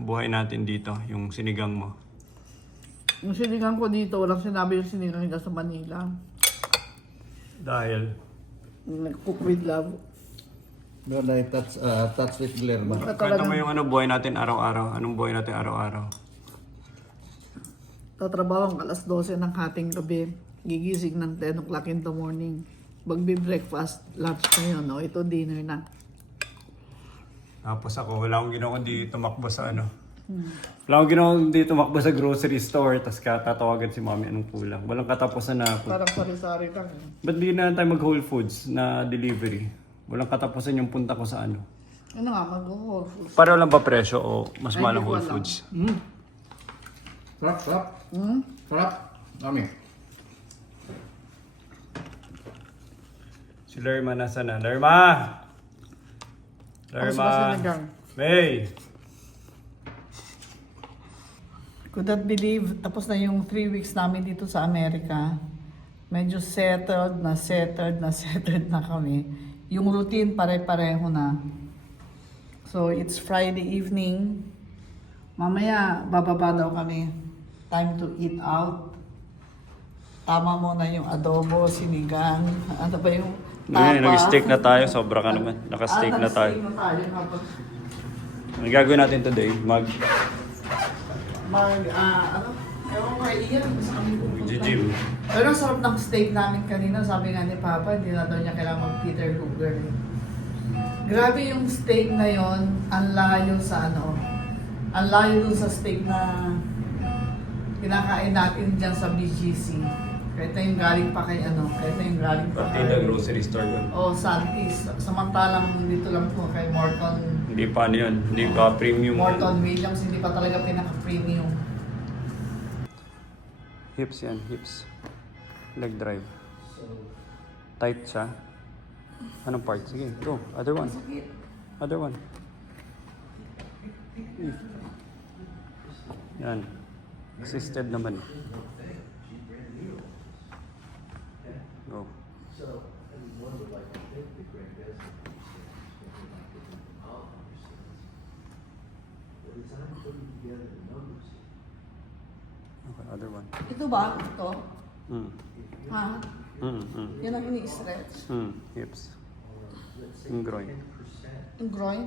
Buhay natin dito, yung sinigang mo. Yung sinigang ko dito, walang sinabi yung sinigang nila sa Manila. Dahil? Nag-cook with love. No, like that's with Guillermo. Kwento mo yung buhay natin araw-araw. Anong buhay natin araw-araw? Tatrabaho ang alas 12 ng hating gabi. Gigising ng 10 o'clock in the morning. Magbe-breakfast, lunch na yun. No? Ito dinner na. Tapos ako, wala akong ginawa kundi tumakbo sa Wala akong ginawa kundi tumakbo sa grocery store. Tapos tatawagan si mami anong kulang. Walang katapusan na ako. Parang sari-sari lang. Ba't di na tayo mag-Whole Foods na delivery? Walang katapusan yung punta ko sa Ano nga, mag-Whole Foods. Pareho lang ba presyo o mas Ay, mahal ang hindi ko Whole alam. Foods? Sarap. Sarap. Mami. Si Lerma nasa na? Lerma! Tapos ba sinigang? May! Could not believe, tapos na yung 3 weeks namin dito sa Amerika. Medyo settled na kami. Yung routine pare-pareho na. So, it's Friday evening. Mamaya, bababa daw kami. Time to eat out. Tama mo na yung adobo, sinigang. Ano ba yung tapa? Nag-steak na tayo. Sobra ka naman. Naka-steak na tayo. Nag-steak na tayo. Kapag Ang gagawin natin today, ano? Ewan ko, iyan. Basta kami pupunta. gym. Pero ang sarap ng steak namin kanina. Sabi nga ni Papa, hindi na daw niya kailangan mag-Peter Luger. Grabe yung steak na yon, ang layo sa ang layo dun sa steak na kinakain natin dyan sa BGC. Kahit na yung galing pa kay kahit na yung galing pa kay... grocery store yun. Santis. Samantalang dito lang po kay Morton. Hindi pa yun. Hindi pa premium. Morton Williams, hindi pa talaga pinaka-premium. Hips yan, hips. Leg drive. Tight siya. Anong part? Sige, go. Other one. Other one. Yan. Assisted naman. Go. Okay, other one. Ito ba? Ito? Ha? Yan ang ini-stretch. Hips. Yung groin. Yung groin.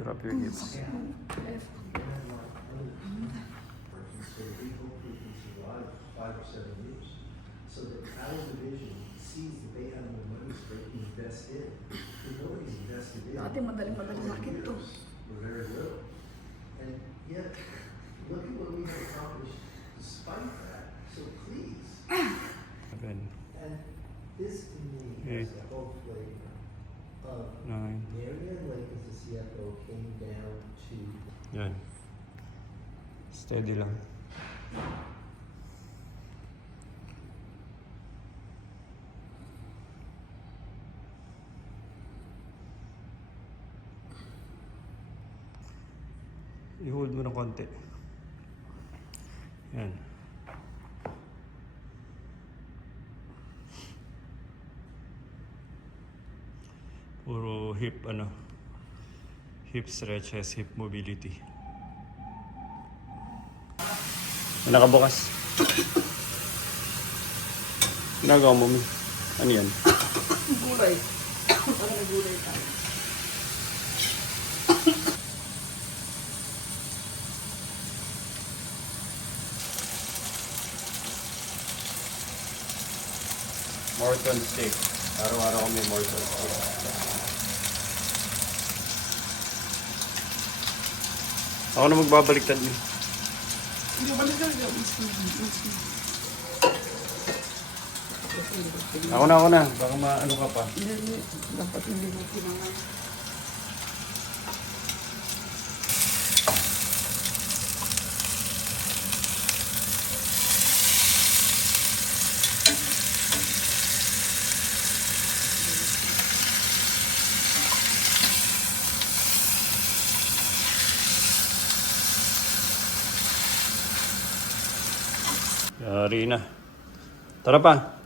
Drop your hips. So the cattle division sees that they have more money to invest in. But nobody's invested in. Dati madaling sakit to. We're very little. And yet, look at what we have accomplished despite that. So please. Seven, And this to me Eight. has the whole flavor of 9. Marianne Lake as the CFO came down to Yan. Steady lang. I-hold mo ng konti. Yan. Puro hip hip stretches, hip mobility. Nakabukas. Ginagawa mo, Mi? Ano yan? Gulay. Parang gulay tayo. Morton steak. Araw-araw kami Morton steak. Ako na magbabaliktad niyo. Hindi, balik ka lang. Ako na. Baka maano ka pa. Hindi. Dapat hindi mo pinangan. Yari na. Tara pa.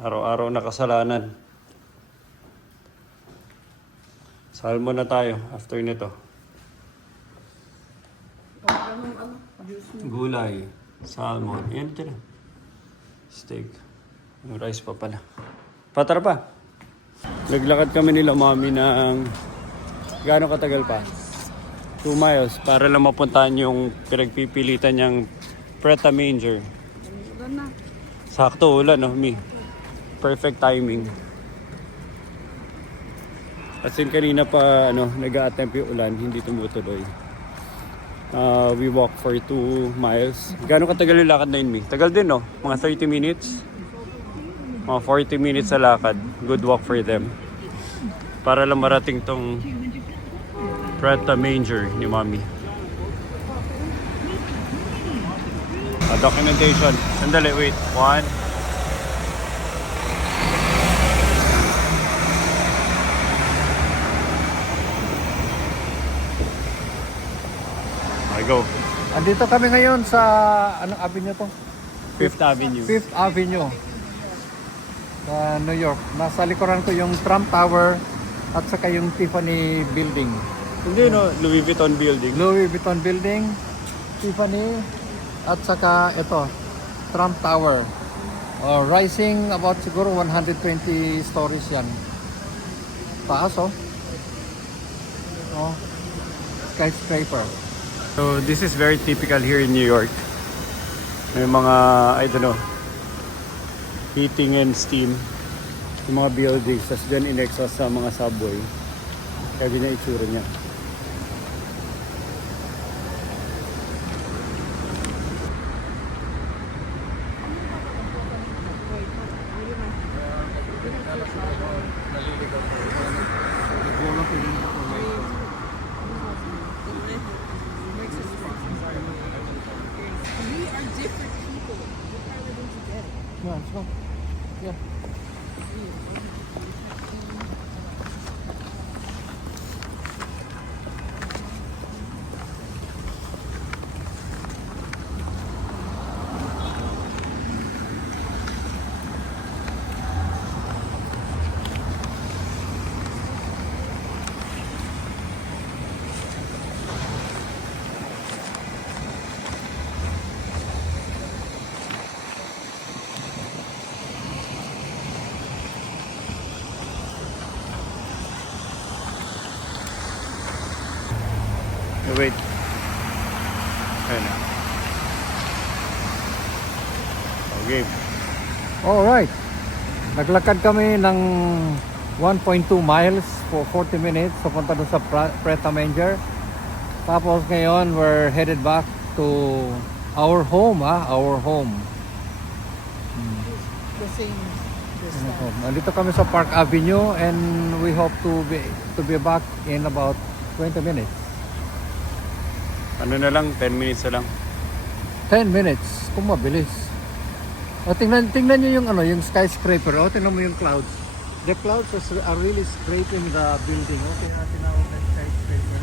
Araw-araw na kasalanan. Salmon na tayo after nito. Gulay. Salmon. Yan ito na. Steak. Yung rice pa pala. Tara pa. Naglakad kami nila mami ng gaano katagal pa? 2 miles para lang mapuntahan yung pinagpipilitan niyang Pret a Manger. Sakto ulan, no, Mi? Perfect timing. As in, kanina pa, nag-a-attempt yung ulan, hindi tumutuloy. We walk for 2 miles. Gaano katagal yung lakad na yun, Mi? Tagal din, no? Mga 30 minutes? Mga 40 minutes sa lakad. Good walk for them. Para lang marating tong Pret a Manger ni Mami. Documentation. Sandali, wait. 1. Okay, go. Andito kami ngayon sa, anong avenue to? 5th Avenue. 5th Avenue. Sa New York. Nasa likuran ko yung Trump Tower at saka yung Tiffany Building. Hindi, no? Louis Vuitton Building. Louis Vuitton Building, Tiffany, at saka ito, Trump Tower. Rising about siguro 120 stories yan. Taas, oh. Oh, skyscraper. So, this is very typical here in New York. May mga, I don't know, heating and steam. Yung mga buildings, tas dyan in-exhaust sa mga subway. Kaya ganyan itsura niya. Yeah, let's go. Yeah. Wait. Ayun na. Okay. Alright. Naglakad kami ng 1.2 miles for 40 minutes papunta doon sa Pret a Manger. Tapos ngayon we're headed back to our home, our home. The same. Nandito kami sa Park Avenue and we hope to be back in about 20 minutes. Ano na lang, 10 minutes na lang. 10 minutes, kung mabilis. O tingnan niyo yung yung skyscraper. O tingnan mo yung clouds. The clouds are really scraping the building. O tingnan natin ang skyscraper.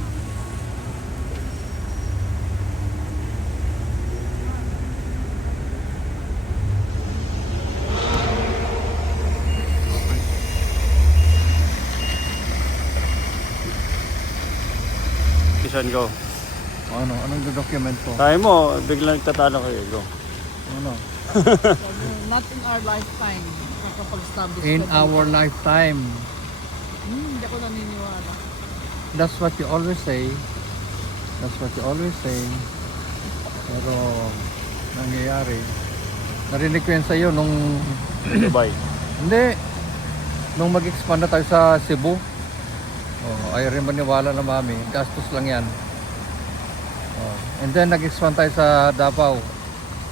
Mission go. Anong document ko? Tayo mo, biglang tatalo kayo. Go. Ano? Not in our lifetime. Nakapag-establish In ka our dito. lifetime. Hindi ako naniniwala. That's what you always say. That's what you always say. Pero nangyayari. Narinig ko yan sa'yo nung Dubai. hindi. Nung mag-expand na tayo sa Cebu. Ayaw rin maniwala na mami. Gastos lang yan. And then nag-expand tayo sa Davao.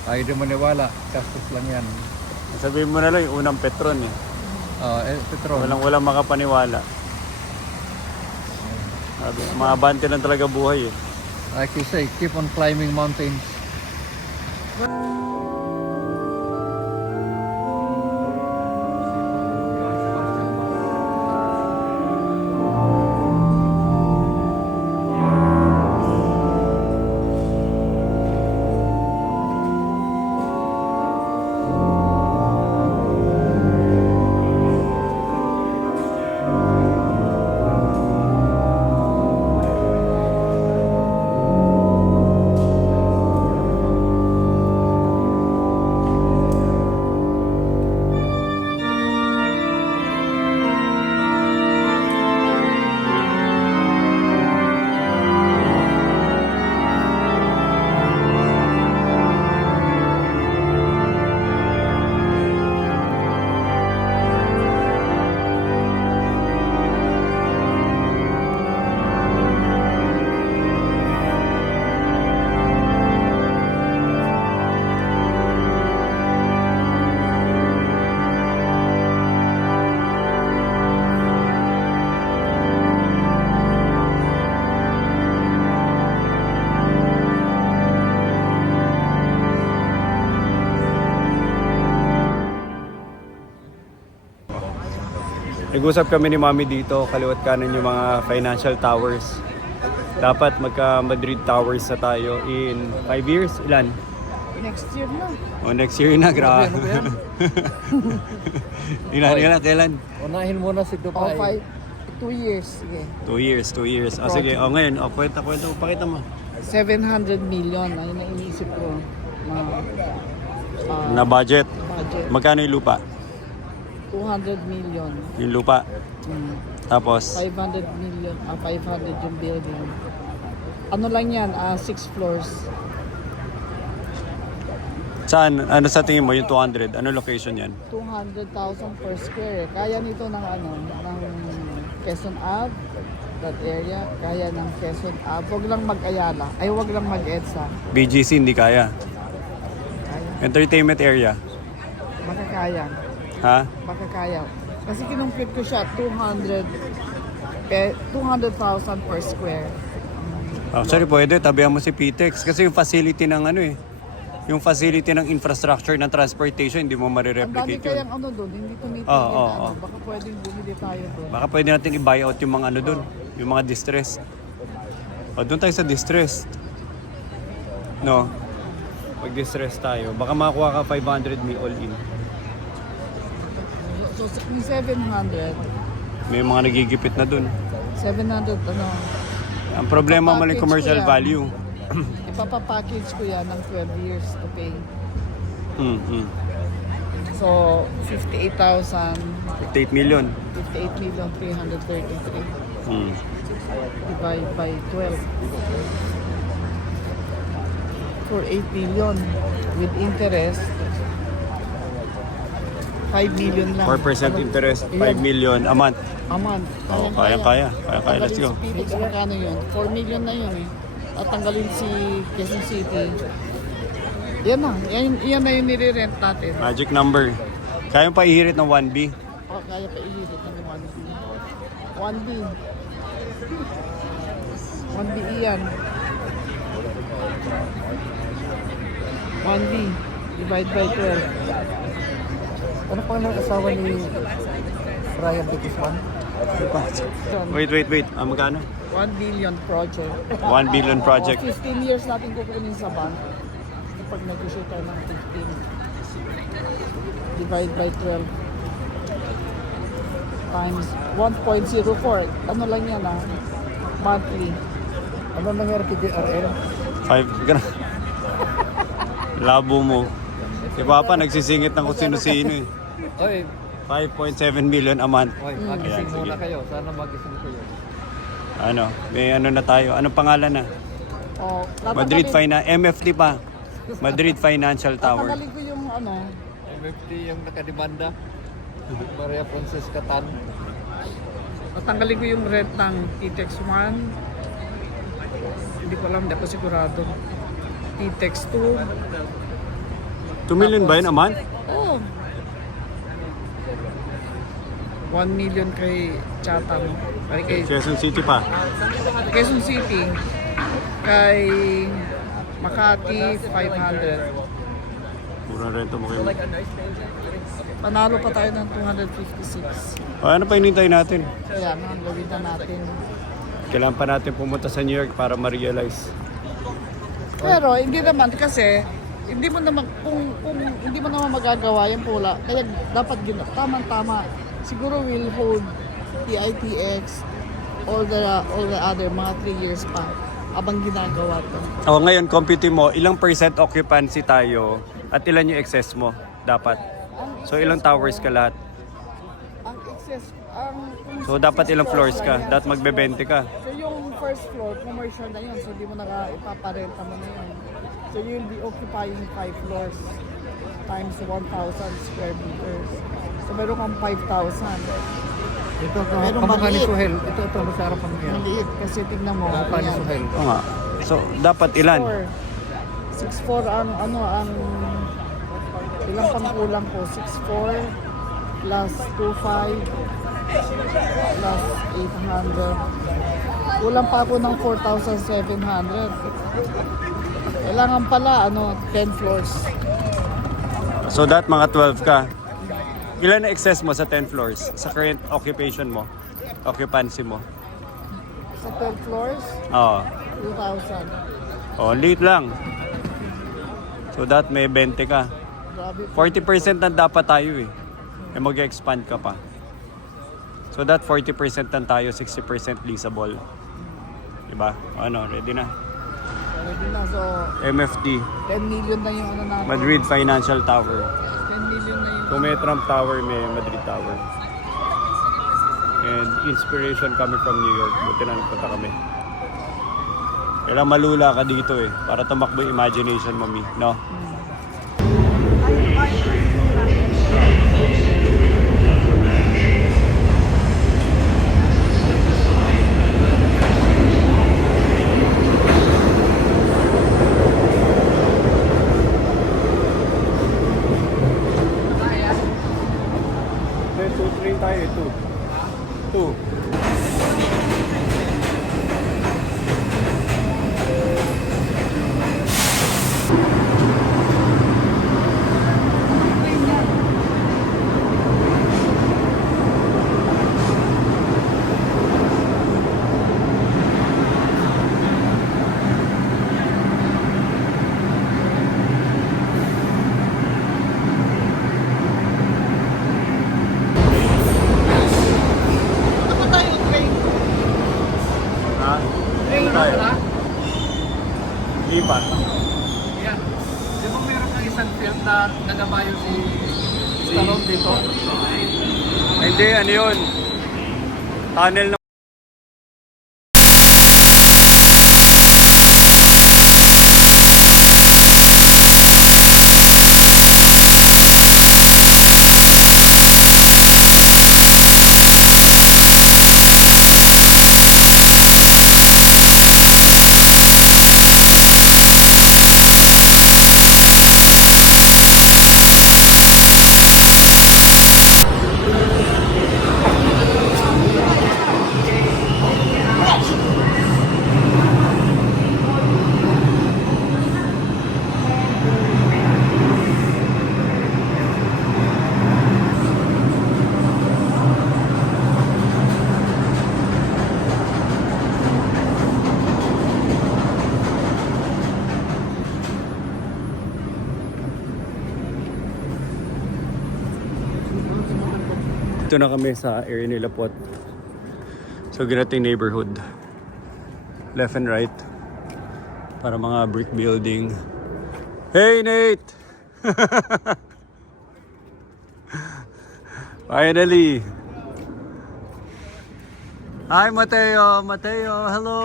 Ayaw din maniwala. Gastos lang yan. Sabihin mo na lang yung unang Petron eh. Petron. Walang makapaniwala. Sabi, maabante lang talaga buhay eh. Like you say, keep on climbing mountains. Nag-usap kami ni Mami dito, kaliwat kanan yung mga financial towers. Dapat magka-Madrid Towers na tayo in 5 years. Ilan? Next year na. O next year na, grabe. Ano ba yan? Ilan, kailan? Unahin muna si Dubai. 2 years. Sige. 2 years, 2 years. O sige, o ngayon, o kwenta mo, pakita mo. 700 million. Ayun na iniisip ko. Na budget. Budget. Magkano yung lupa? 200 million. Yung lupa. Mm. Tapos, 500 million. 500 yung building. Ano lang yan? 6 floors. saan? Ano sa tingin mo yung 200? Ano location yan? 200,000 per square. Kaya nito ng ng Quezon Ave, that area. Kaya ng Quezon Ave. Huwag lang mag-Ayala. Ay, huwag lang mag-EDSA. BGC hindi kaya. Kaya. Entertainment area. Baka kaya. Ha? Baka kaya. Kasi kinumpute ko siya 200,000 per square. Actually, pwede. Tabihan mo si PTEX. Kasi yung facility ng ano eh. Yung facility ng infrastructure ng transportation, hindi mo Ang dami marireplicate yun. kayang ano doon, hindi tumitigil Oo. na ano. Baka pwedeng bumili tayo doon. Baka pwede natin i-buy out yung mga ano doon. Yung mga distressed. O, doon tayo sa distressed. No? Pag distressed tayo, baka makakuha ka 500 me all in. So, yung 700, May mga nagigipit na doon. 700 ano, Ang problema mo lang Package commercial ko yan. value. ipapapackage ko yan ng 12 years to pay. So, 58,000, 58 million. 58,333 Mm. divide by 12. For 8 million with interest, 5 million lang. 4% interest, 5 Ayan. million a month. A month. Oh, kaya. Let's go. Tanggalin si Phoenix, magkano yun? 4 million na yun eh. At tanggalin si Quezon City. Yan na. Yan na yung nire-rent natin. Magic number. Kaya pa ihirit ng 1B. O, kaya pa ihirit ng 1B. 1B. 1B iyan. 1B. Divide by 12. Ano pang asawa ni Ryan Petisman? Wait. Magkano? 1 billion project. 1 billion project. 15 years natin kukunin sa bank. Kapag nag-issue tayo ng 15. Divide by 12. Times 1.04. Ano lang yan monthly. Ano nangyari kay JRL? 5. Ganun. Labo mo. Si Papa nagsisingit ng kung sino-sino eh. Oy, 5.7 million a month. magising Ayan, muna sige. kayo. Sana magising kayo. Ano? May ano na tayo. Anong pangalan na? Oh, Madrid MFT pa. Madrid Financial Tower. Tatanggalin ko yung MFT yung nakademanda. Maria Francesca Tan. tatanggalin ko yung rent ng T-Tex 1. Hindi ko alam, hindi ako sigurado. T-Tex 2. 2 million ba yun a month? Oh. 1 million kay Chatham. Ay, kay Quezon City pa. Quezon City. Kay Makati, 500. Murang rento mo kayo. Panalo pa tayo ng 256. O, ano pa hinintay natin? Kaya ang gawin na natin. Kailangan pa natin pumunta sa New York para ma-realize. Pero hindi naman kasi hindi mo naman kung hindi mo naman magagawa yung pula. Kaya dapat tama-tama. Siguro will hold PITX all the other mga 3 years pa abang ginagawa to. O, ngayon, compute mo, ilang percent occupancy tayo at ilan yung excess mo dapat? So, ilang towers ka lahat? Ang excess kung So, dapat 6 ilang floors ka? lang yan, Dapat magbe-20 ka. So yung first floor, commercial na yun. So hindi mo na ipaparenta mo na yun. So you'll be occupying 5 floors times 1,000 square meters. So meron kang 5,000. Ito, Pero kamukha ni maliit. Suhel. Ito, sa harapan niya. Maliit kasi tignan mo. Kamukha ni Ayan. Suhel. Oo nga. So, dapat ilan? 6'4 ang ilang pang kulang ko? 6'4 plus 2'5 plus 800. Kulang pa ako ng 4,700. Kailangan pala 10 floors. So, that mga 12 ka. Ilan na excess mo sa 10 floors? Sa current occupation mo? Occupancy mo? Sa 12 floors, Oo. 2,000. Oh, late lang. So that may 20 ka. Grabe. 40% na dapat tayo eh. Eh mag-expand ka pa. So that 40% na tayo, 60% leasable. Diba? Ano, ready na. Ready na. So, MFT, 10 million na yung ano natin. Madrid Financial Tower. 10 million na yung... Kung may Trump Tower, may Madrid Tower. And inspiration coming from New York. Buti na nagpunta kami. Kailangan malula ka dito eh. Para tumakbo yung imagination mo, Mi. No? May 2-3 tayo, 2. Ano ba tayo train? Ha? Train tayo? na? Lipat. Yeah. Di ba meron kang isang film na nagabayo si Stallone dito? Hindi, ano yun? Tunnel na. Dito na kami sa area nila Pot. So ginating neighborhood. Left and right. Para mga brick building. Hey Nate! Finally! Hi Mateo! Mateo! Hello!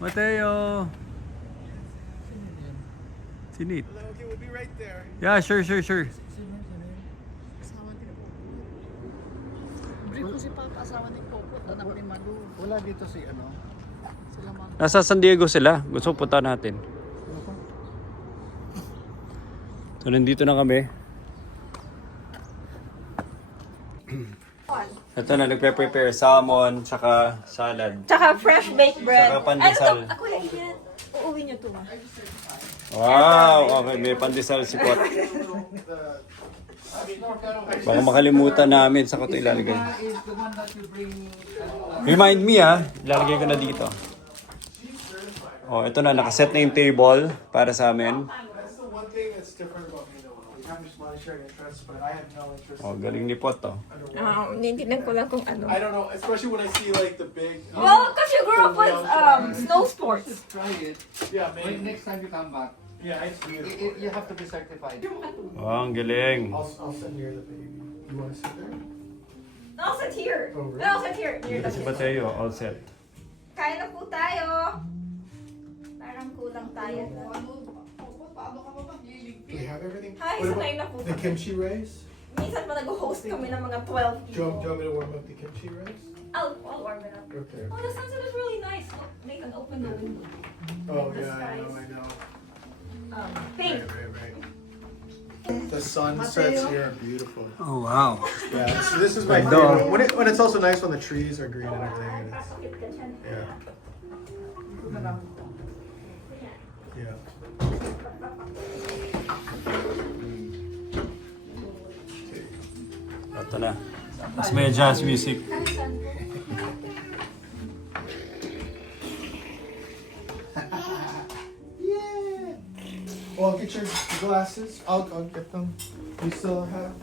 Mateo! Si Nate. Okay, we'll be right there. Yeah, sure. Brief ko si Papa, asawa ni Popo, anak ni Malu. Wala dito si ano. Sila mga... Nasa San Diego sila. Gusto punta natin. So nandito na kami. Ito na, nagpe-prepare salmon, tsaka salad. Tsaka fresh baked bread. Tsaka pandesal. Ano to? Kuya, yan. Uuwi niyo to. Wow! Okay, may pandesal si Pot. Baka makalimutan namin sa ko ito ilalagay. Remind me ilalagay ko na dito. Oh, ito na, nakaset na yung table para sa amin. That's the one thing that's different about me though. We have this money sharing interest, but I have no interest. Oh, galing ni Pot to. Nintinan ko lang kung ano. I don't know, especially when I see like the big. Well, because you grew up with snow sports. Try it. Yeah, When maybe. next time you come back, Yeah, it's beautiful. you have to be certified. Oh, ang galing. I'll send you the baby. You want to sit there? I'll sit here. Oh, really? I'll sit here. Near the Si Mateo, all set. Kain na po tayo. Parang kulang tayo. Do we have everything? Hi, What sanay na about po. the kimchi rice? Minsan pa nag-host kami ng mga 12 Do you people. want me to warm up the kimchi rice? I'll warm it up. Okay. Oh, the sunset is really nice. Oh, they can open the window. Oh The yeah, I skies. know. Pink. Right. The sunsets here are beautiful. Oh, wow. Yeah, this is my Like favorite. When it's also nice when the trees are green and everything. And it's, yeah. Yeah. Okay. Ito na. Mas may jazz music. Yeah. Well, get your glasses. I'll get them. You still have.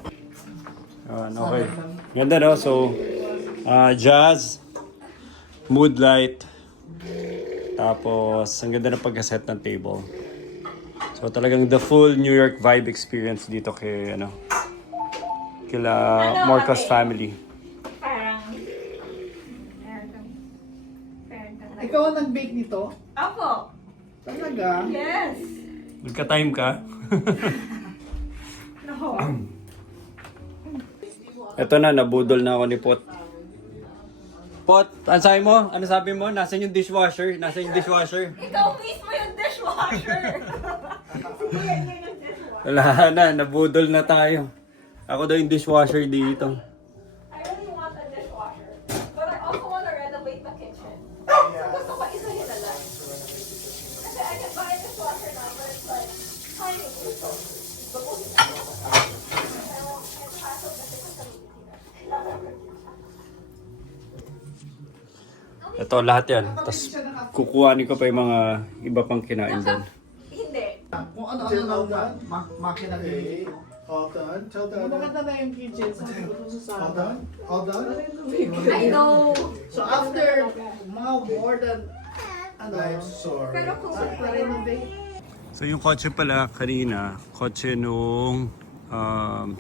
Okay. Ganda no? So, jazz, mood light, tapos ang ganda ng pagkaset ng table. So talagang the full New York vibe experience dito kay kila Marcos family. Parang... Ikaw ang nag-bake nito? Opo. Talaga? Yes. Nagka-time ka? No. Ito na, nabudol na ako ni Pot. Pot, ano sabi mo? Ano sabi mo? Nasaan yung dishwasher? Nasaan yung dishwasher? Ikaw mismo yung dishwasher. Yan yung dishwasher. Wala na, nabudol na tayo. Ako daw yung dishwasher dito. I really want a dishwasher. But I also want to renovate the kitchen. So gusto ko isahin na lang. Kasi I can buy a dishwasher now, but it's like tiny. So, Ito, lahat yan. Tapos kukuhanin ko pa yung mga iba pang kinain doon. hindi. Kung ano-ano lang makina Okay. dito. All done. Tell Dad. Maganda na yung kitchen sa All done. All done. I know. So after mga more than I'm sorry. Pero kung renovate. So yung kotse pala kanina, kotse nung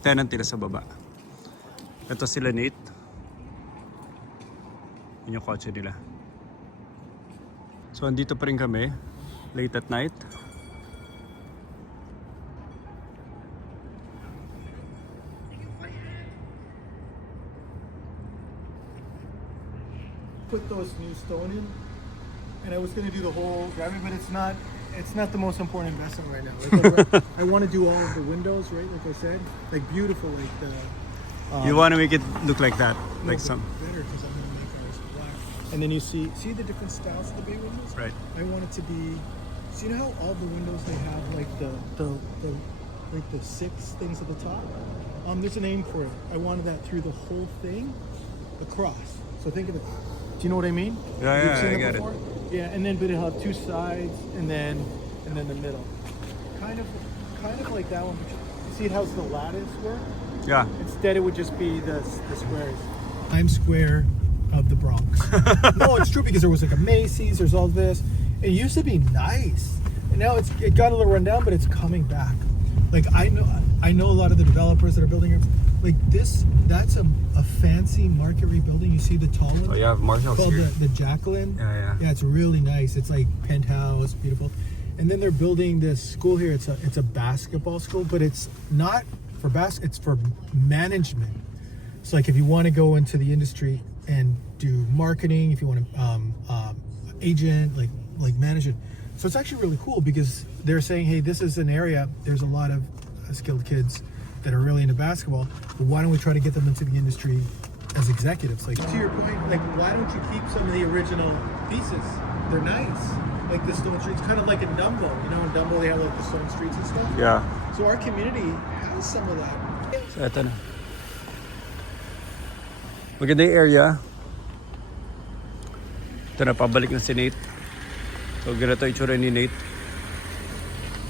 tenant nila sa baba. Ito sila Nate. Yun yung kotse nila. So andito pa rin kami, late at night. Put those new stone in, and I was gonna do the whole driveway, but it's not the most important investment right now. Like, I want to do all of the windows, right? Like I said, like beautiful, like the. You want to make it look like that, no, like but some, better because I'm gonna make ours black. And then you see the different styles of the bay windows. right? I want it to be. So you know how all the windows they have like the like the 6 things at the top. There's a name for it. I wanted that through the whole thing, across. So think of it. Do you know what I mean? Yeah, You've yeah, seen I it get it. before? Yeah, and then but it'll have 2 sides and then the middle. Kind of like that one. You see how the lattice work? Yeah. Instead, it would just be the squares. Times Square of the Bronx. No, it's true because there was like a Macy's. There's all this. It used to be nice, and now it got a little run down, but it's coming back. Like I know a lot of the developers that are building it. Like this, that's a fancy market rebuilding. You see the tall one? Oh yeah, Marshall's Called here. the Jacqueline. Yeah. Yeah, it's really nice. It's like penthouse, beautiful. And then they're building this school here. It's a basketball school, but it's not for it's for management. So like if you want to go into the industry and do marketing, if you want to agent, like management. So it's actually really cool because they're saying, hey, this is an area, there's a lot of skilled kids that are really into basketball, but why don't we try to get them into the industry as executives? Like to your point, like why don't you keep some of the original pieces? They're nice. Like the stone streets, kind of like in Dumbo. You know, in Dumbo they have like the stone streets and stuff. Yeah. So our community has some of that. So eto na. Maganda yung area. Ito na, pabalik na si Nate. So ganito itsura ni Nate.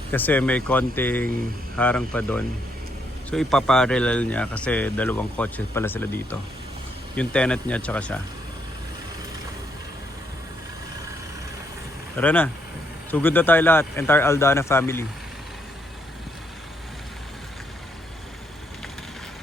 Kasi may konting harang pa doon. So ipaparallel niya kasi dalawang kotse pala sila dito. Yung tenant niya tsaka siya. Tara na. Sugod na tayo lahat. Entire Aldana family.